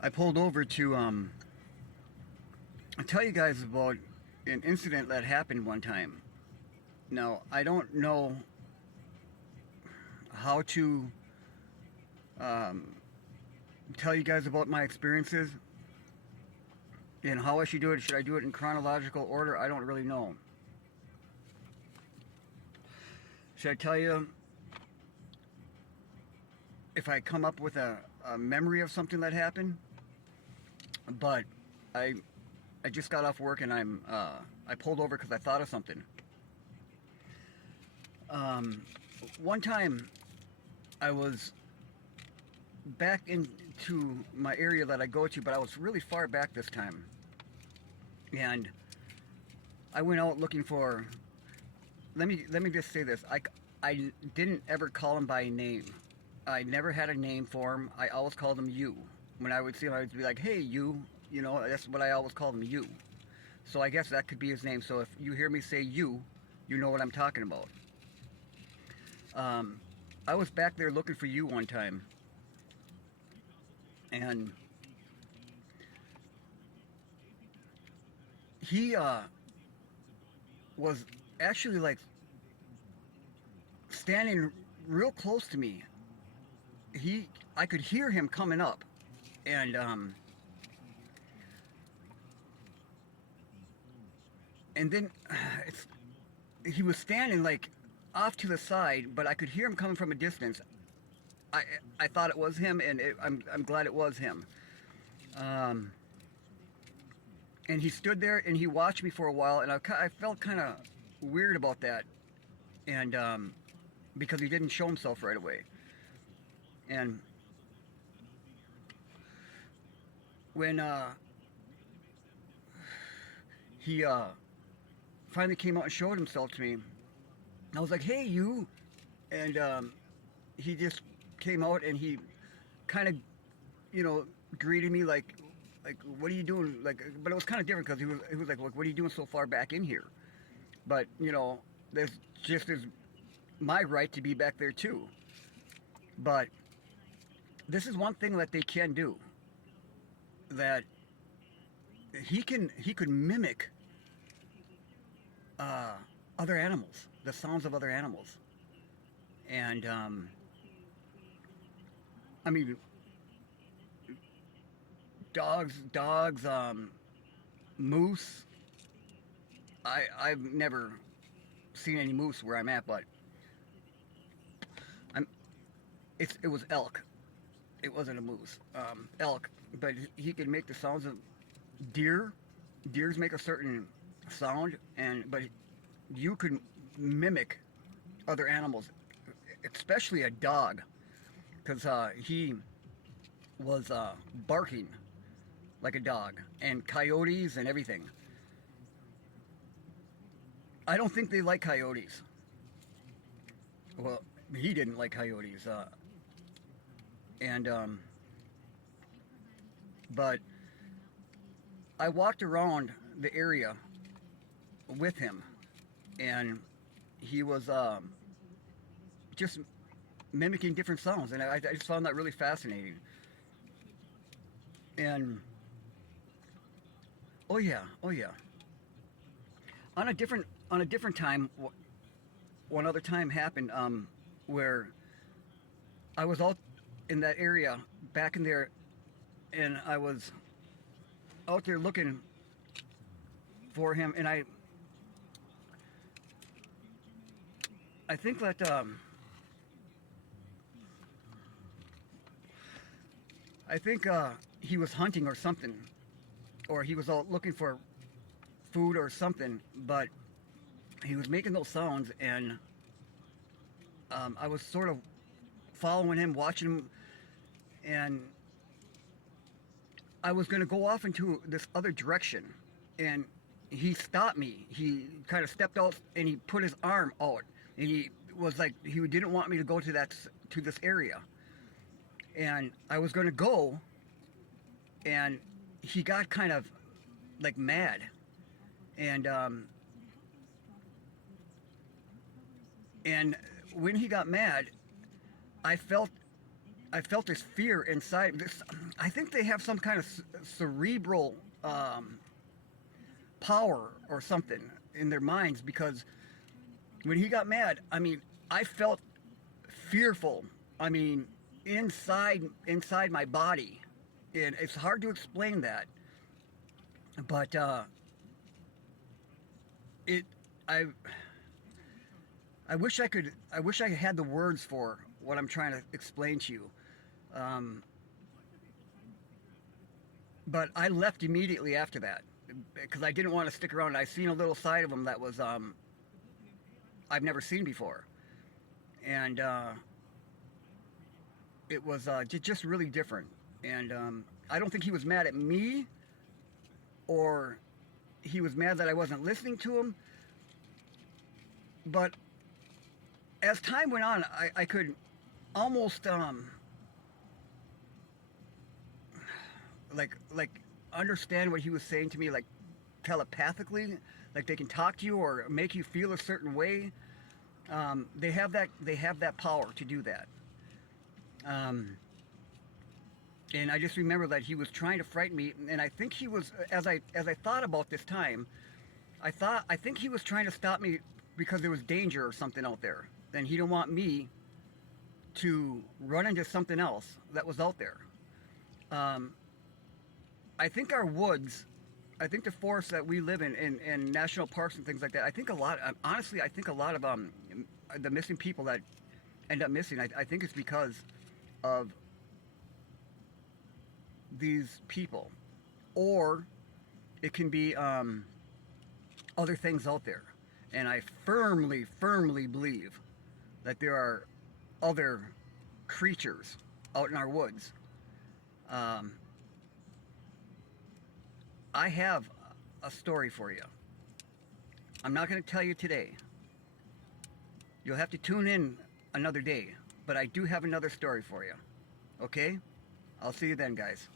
I pulled over to tell you guys about an incident that happened one time. Now, I don't know how to um, tell you guys about my experiences and how I should do it. Should I do it in chronological order? I don't really know. Should I tell you if I come up with a memory of something that happened? But I I just got off work and I pulled over because I thought of something. Um, One time I was back into my area that I go to, but I was really far back this time, and I went out looking for. Let me just say this: I didn't ever call him by name. I never had a name for him. I always called him you. When I would see him, I would be like, "Hey, you." You know, that's what I always called him, you. So I guess that could be his name. So if you hear me say you, you know what I'm talking about. Um, I was back there looking for you one time, and he was actually like standing real close to me. I could hear him coming up, and then it's he was standing like off to the side, but I could hear him coming from a distance. I I thought it was him, and I'm glad it was him. Um, and he stood there and he watched me for a while, and I felt kind of weird about that, and because he didn't show himself right away. And when he finally came out and showed himself to me, I was like, "Hey, you!" And he just came out and he kind of, you know, greeted me like, "What are you doing?" Like, but it was kind of different because he was like, "What are you doing so far back in here?" But you know, there's just as my right to be back there too. But this is one thing that they can do, that he could mimic uh, other animals, the sounds of other animals, and I mean dogs, moose. I've never seen any moose where I'm at, but I'm it was elk. It wasn't a moose. Elk, but he could make the sounds of deer. Deers make a certain sound, and but you could mimic other animals, especially a dog, because he was barking like a dog, and coyotes and everything. I don't think they like coyotes. Well, he didn't like coyotes, and but I walked around the area with him, and he was just mimicking different sounds, and I just found that really fascinating. And oh yeah, oh yeah. On a different time, one other time happened where I was out in that area back in there, and I was out there looking for him, and I think that I think he was hunting or something, or he was out looking for food or something, but he was making those sounds, and I was sort of following him, watching him, and I was going to go off into this other direction, and he stopped me. He kind of stepped out and he put his arm out, and he was like he didn't want me to go to this area, and I was going to go, and he got kind of like mad, and and when he got mad, I felt I felt this fear inside. I think they have some kind of cerebral power or something in their minds, because when he got mad, I mean, I felt fearful. I mean, inside my body, and it's hard to explain that. But it, I, I wish I could. I wish I had the words for what I'm trying to explain to you. Um, but I left immediately after that because I didn't want to stick around. I seen a little side of him that was I've never seen before, and it was just really different. And I don't think he was mad at me, or he was mad that I wasn't listening to him. But as time went on, I could almost like understand what he was saying to me, like telepathically, like they can talk to you or make you feel a certain way. They have that power to do that. Um, and I just remember that he was trying to frighten me, and I think he was, as I thought about this time, I think he was trying to stop me because there was danger or something out there, and he didn't want me to run into something else that was out there. Um, I think our woods, I think the forests that we live in national parks and things like that. I think a lot. Honestly, I think a lot of the missing people that end up missing. I think it's because of these people, or it can be other things out there. And I firmly believe that there are other creatures out in our woods. Um, I have a story for you. I'm not going to tell you today. You'll have to tune in another day. But I do have another story for you. Okay? I'll see you then, guys.